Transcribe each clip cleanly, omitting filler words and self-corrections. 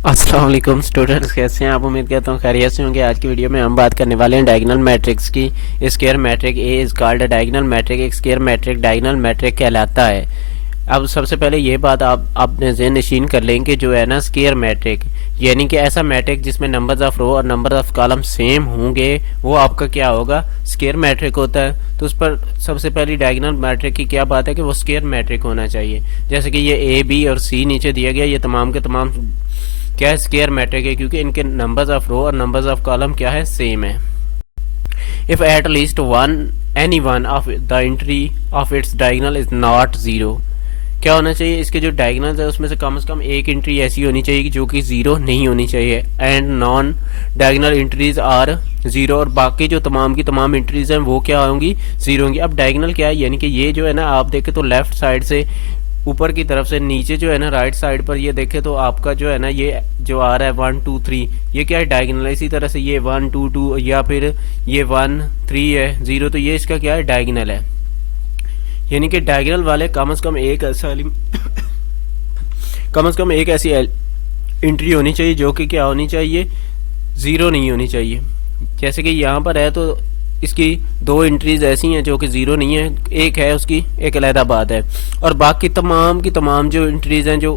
अस्सलाम वालेकुम स्टूडेंट्स, कैसे हैं आप? उम्मीद करता हूँ खैरियत से होंगे। आज की वीडियो में हम बात करने वाले हैं डायगोनल मैट्रिक्स की। Square matrix A is called a diagonal matrix. एक स्क्वायर मैट्रिक डायगोनल मैट्रिक कहलाता है। अब सबसे पहले ये बात आप अपने ज़हन नशीन कर लें कि जो है ना स्क्वायर मैट्रिक, यानी कि ऐसा मैट्रिक जिसमें नंबर्स ऑफ रो और नंबर ऑफ कॉलम सेम होंगे, वो आपका क्या होगा? स्क्वायर मैट्रिक होता है। तो उस पर सबसे पहली डायगोनल मैट्रिक की क्या बात है कि वो स्क्वायर मैट्रिक होना चाहिए। जैसे कि ये ए बी और सी नीचे दिया गया, ये तमाम के तमाम क्या है? स्क्वायर मैट्रिक है, क्योंकि इनके नंबर्स ऑफ रो और नंबर्स ऑफ कॉलम क्या है? सेम है। If at least one any one of the entry of its diagonal is not zero, क्या होना चाहिए? इसके जो डायगोनल्स है उसमें से कम एक एंट्री ऐसी होनी चाहिए कि जो कि जीरो नहीं होनी चाहिए। And non diagonal entries are zero, और बाकी जो तमाम की तमाम एंट्रीज हैं वो क्या होंगी? जीरो होंगी। अब डायगोनल क्या है? यानी कि ये जो है ना, आप देखें तो लेफ्ट साइड से ऊपर की तरफ से नीचे जो है ना राइट साइड पर ये देखे तो आपका जो है ना ये जो आ रहा है 1 2 3, ये क्या है? डायगोनल है। इसी तरह से ये 1 2 2 या फिर ये 1 3 है 0, तो ये इसका क्या है? डायगोनल है। यानी कि डायगोनल वाले कम से कम एक ऐसा कम से कम एक ऐसी एंट्री होनी चाहिए जो कि क्या होनी चाहिए? ज़ीरो नहीं होनी चाहिए। जैसे कि यहाँ पर है तो इसकी दो एंट्रीज ऐसी हैं जो कि ज़ीरो नहीं है, एक है उसकी एक अलहदा बात है, और बाकी तमाम की तमाम जो एंट्रीज हैं जो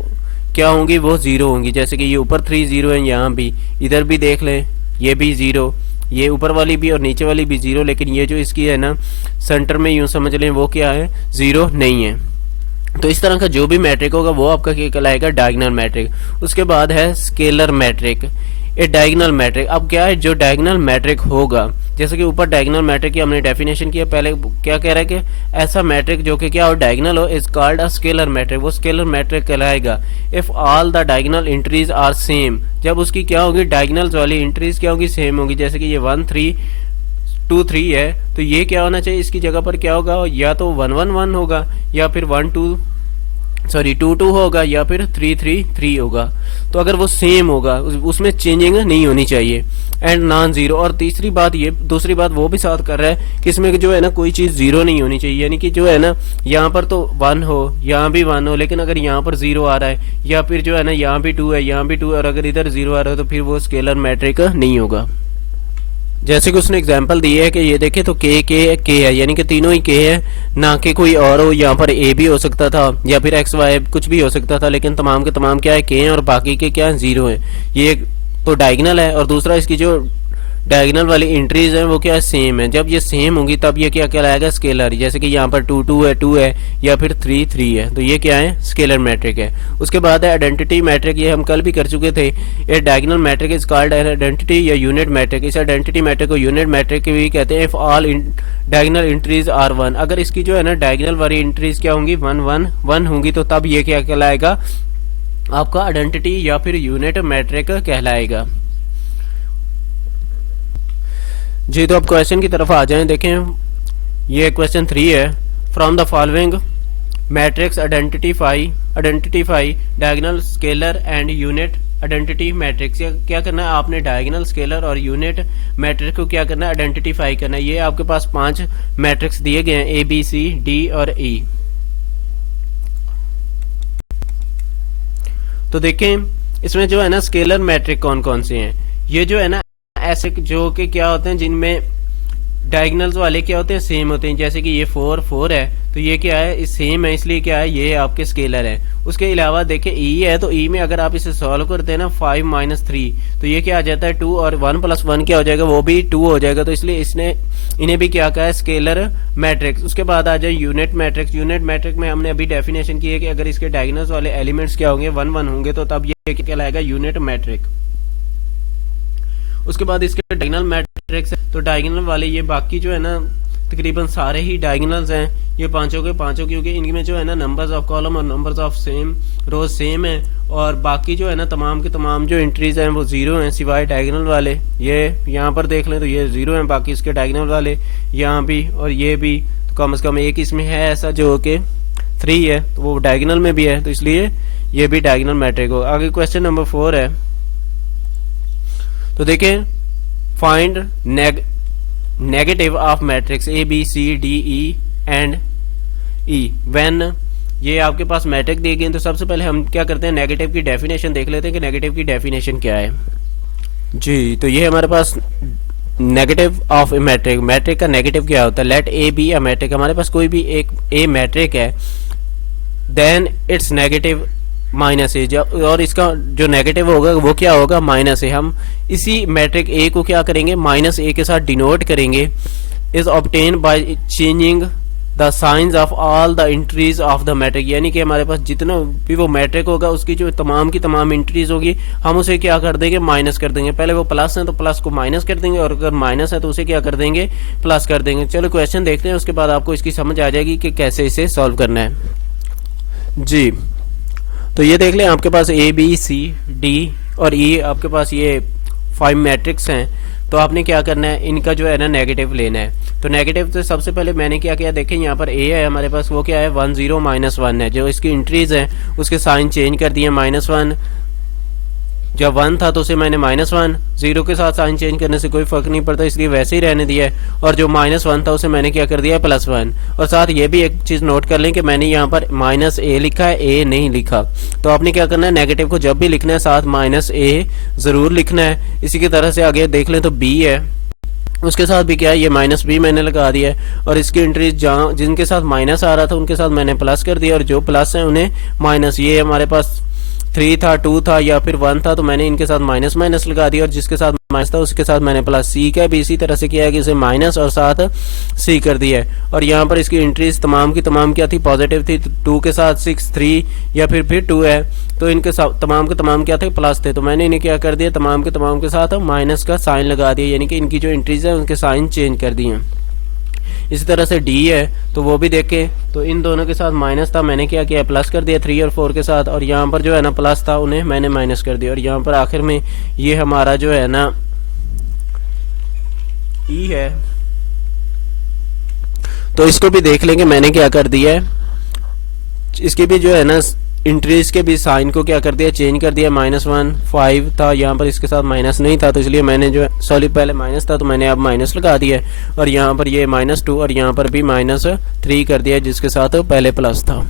क्या होंगी? वो ज़ीरो होंगी। जैसे कि ये ऊपर 3 ज़ीरो है, यहाँ भी, इधर भी देख लें, ये भी ज़ीरो, ये ऊपर वाली भी और नीचे वाली भी ज़ीरो, लेकिन ये जो इसकी है ना सेंटर में यूँ समझ लें वो क्या है? ज़ीरो नहीं है। तो इस तरह का जो भी मैट्रिक होगा वो आपका क्या कहलाएगा? Diagonal matrix. उसके बाद है scalar matrix. A diagonal matrix, अब क्या है? जो डायगोनल मैट्रिक होगा, जैसे कि ऊपर डायगोनल मैट्रिक की हमने डेफिनेशन किया, पहले क्या कह रहा है कि ऐसा मैट्रिक जो कि क्या हो? डायगोनल हो, is called a scalar matrix. वो स्केलर मैट्रिक कहलाएगा if all the diagonal entries are same. जब उसकी क्या होगी? डायगोनल्स वाली एंट्रीज क्या होगी? सेम होगी। जैसे कि ये 1 3 2 3 है, तो ये क्या होना चाहिए? इसकी जगह पर क्या होगा? या तो 1 1 1 होगा, या फिर 2 2 होगा, या फिर 3 3 3 होगा। तो अगर वो सेम होगा उसमें चेंजिंग नहीं होनी चाहिए। एंड नॉन जीरो, और तीसरी बात ये, दूसरी बात वो भी साथ कर रहा है कि इसमें जो है ना कोई चीज़ जीरो नहीं होनी चाहिए। यानी कि जो है ना यहाँ पर तो 1 हो, यहाँ भी 1 हो, लेकिन अगर यहाँ पर जीरो आ रहा है, या फिर जो है ना यहाँ भी 2 है, यहाँ भी 2 है, और अगर इधर जीरो आ रहा है, तो फिर वो स्केलर मैट्रिक नहीं होगा। जैसे कि उसने एग्जाम्पल दी है कि ये देखे तो के है, यानी कि तीनों ही के है, ना कि कोई और हो। यहाँ पर ए भी हो सकता था या फिर एक्स वाई कुछ भी हो सकता था, लेकिन तमाम के तमाम क्या है? के हैं, और बाकी के क्या है? जीरो है। ये तो डायगोनल है, और दूसरा इसकी जो डायगोनल वाली एंट्रीज हैं वो क्या है? सेम है। जब ये सेम होंगी तब ये क्या कहलाएगा? स्केलर। जैसे कि यहाँ पर 2 2 है या फिर 3 3 है, तो ये क्या है? स्केलर मैट्रिक है। उसके बाद है आइडेंटिटी मैट्रिक, ये हम कल भी कर चुके थे। ये diagonal matrix is called identity या यूनिट मैट्रिक। इस आइडेंटिटी मैट्रिक को यूनिट मैट्रिक भी कहते हैं। If all diagonal entries are 1, अगर इसकी जो है ना डायगोनल वाली एंट्रीज क्या होंगी? 1 1 1 होंगी, तो तब ये क्या कहलाएगा? आपका आइडेंटिटी या फिर यूनिट मैट्रिक कहलाएगा। जी, तो अब क्वेश्चन की तरफ आ जाएं। देखें, ये क्वेश्चन 3 है। From the following matrix identify diagonal scalar and unit identity matrix. क्या करना है आपने? डायगोनल स्केलर और यूनिट मैट्रिक्स को क्या करना है? आइडेंटिफाई करना है। ये आपके पास 5 मैट्रिक्स दिए गए हैं, ए बी सी डी और ई। तो देखें इसमें जो है ना स्केलर मैट्रिक कौन कौन से हैं? ये जो है ना ऐसे जो कि क्या होते हैं जिनमें डायगोनल्स वाले क्या होते हैं? सेम होते हैं। जैसे कि ये 4 4 है, तो ये क्या है? सेम है, इसलिए क्या है? ये आपके स्केलर है। उसके अलावा देखें ई है, तो ई में अगर आप इसे सॉल्व करते हैं ना 5 - 3, तो ये क्या आ जाता है? 2, और 1 + 1 क्या हो जाएगा? वो भी 2 हो जाएगा। तो इसलिए इसने इन्हें भी क्या कहा है? Scalar matrix. उसके बाद आ जाए यूनिट मैट्रिक्स। यूनिट मैट्रिक में हमने अभी डेफिनेशन की है कि अगर इसके डायगोनल्स वाले एलिमेंट्स क्या होंगे? 1 1 होंगे, तो तब ये क्या कहलाएगा? Unit matrix. उसके बाद इसके डायगोनल मैट्रिक्स, तो डायगोनल वाले ये बाकी जो है ना तकरीबन सारे ही डायगोनल्स हैं, ये पांचों के पांचों, क्योंकि इनमें जो है ना नंबर्स ऑफ कॉलम और numbers of same rows same है, और बाकी जो है ना तमाम के तमाम जो एंट्रीज हैं वो जीरो हैं, सिवाय डायगोनल वाले। ये यहाँ पर देख लें तो ये जीरो हैं, बाकी इसके डायगोनल वाले यहाँ भी और ये भी, तो कम से कम एक इसमें है ऐसा जो कि 3 है, तो वो डायगोनल में भी है, तो इसलिए ये भी डायगोनल मैट्रिक हो। आगे क्वेश्चन नंबर 4 है। तो देखें, find negative of matrix A B C D E and E when ये आपके पास मैट्रिक दी गई, तो सबसे पहले हम क्या करते हैं, नेगेटिव की डेफिनेशन देख लेते हैं कि नेगेटिव की डेफिनेशन क्या है। जी, तो ये हमारे पास negative of a matrix, matrix का नेगेटिव क्या होता है, let A be a matrix, हमारे पास कोई भी एक ए मैट्रिक है, then it's negative minus A, और इसका जो नेगेटिव होगा वो क्या होगा, माइनस ए। हम इसी मैट्रिक ए को क्या करेंगे, माइनस ए के साथ डिनोट करेंगे, is obtain by changing the signs of all the entries of the matrix, यानी कि हमारे पास जितना भी वो मैट्रिक होगा उसकी जो तमाम की तमाम एंट्रीज होगी हम उसे क्या कर देंगे, माइनस कर देंगे। पहले वो प्लस है तो प्लस को माइनस कर देंगे, और अगर माइनस है तो उसे क्या कर देंगे, प्लस कर देंगे। चलो क्वेश्चन देखते हैं, उसके बाद आपको इसकी समझ आ जाएगी कि कैसे इसे सॉल्व करना है। जी, तो ये देख लें, आपके पास ए बी सी डी और ई, आपके पास ये 5 मैट्रिक्स हैं। तो आपने क्या करना है, इनका जो है ना नेगेटिव लेना है। तो नेगेटिव तो सबसे पहले मैंने क्या किया, देखें यहाँ पर ए है हमारे पास, वो क्या है 1 0 -1 है, जो इसकी एंट्रीज है उसके साइन चेंज कर दिए, -1, जब 1 था तो उसे मैंने -1, 0 के साथ साइन चेंज करने से कोई फर्क नहीं पड़ता, इसलिए वैसे ही रहने दिया है, और जो -1 था उसे मैंने क्या कर दिया, +1। और साथ ये भी एक चीज़ नोट कर लें कि मैंने यहाँ पर -a लिखा है, a नहीं लिखा। तो आपने क्या करना है, नेगेटिव को जब भी लिखना है साथ -a ज़रूर लिखना है। इसी की तरह से आगे देख लें तो b है, उसके साथ भी क्या है, ये -b मैंने लगा दिया है, और इसकी एंट्रीज जहाँ जिनके साथ माइनस आ रहा था उनके साथ मैंने प्लस कर दिया, और जो प्लस है उन्हें माइनस। ये हमारे पास 3 था, 2 था या फिर 1 था, तो मैंने इनके साथ माइनस माइनस लगा दिया, और जिसके साथ माइनस था उसके साथ मैंने प्लस। सी का भी इसी तरह से किया है कि इसे माइनस और साथ सी कर दिया है। और यहाँ पर इसकी एंट्रीज तमाम की तमाम क्या थी, पॉजिटिव थी। 2 के साथ 6, 3 या फिर 2 है, तो इनके साथ तमाम के तमाम क्या थे, प्लस थे। तो मैंने इन्हें क्या कर दिया, तमाम के साथ माइनस का साइन लगा दिया, यानी कि इनकी जो एंट्रीज है उनके साइन चेंज कर दिए। इसी तरह से डी है, तो वो भी देखें, तो इन दोनों के साथ माइनस था, मैंने क्या किया, प्लस कर दिया 3 और 4 के साथ, और यहाँ पर जो है ना प्लस था उन्हें मैंने माइनस कर दिया। और यहाँ पर आखिर में ये हमारा जो है ना ई है, तो इसको भी देख लेंगे मैंने क्या कर दिया है, इसकी भी जो है ना इंट्रीज के भी साइन को क्या कर दिया, चेंज कर दिया। -1 5 था, यहाँ पर इसके साथ माइनस नहीं था, तो इसलिए मैंने जो है सॉरी पहले माइनस था तो मैंने अब माइनस लगा दिया है, और यहाँ पर ये -2 और यहाँ पर भी -3 कर दिया जिसके साथ पहले प्लस था।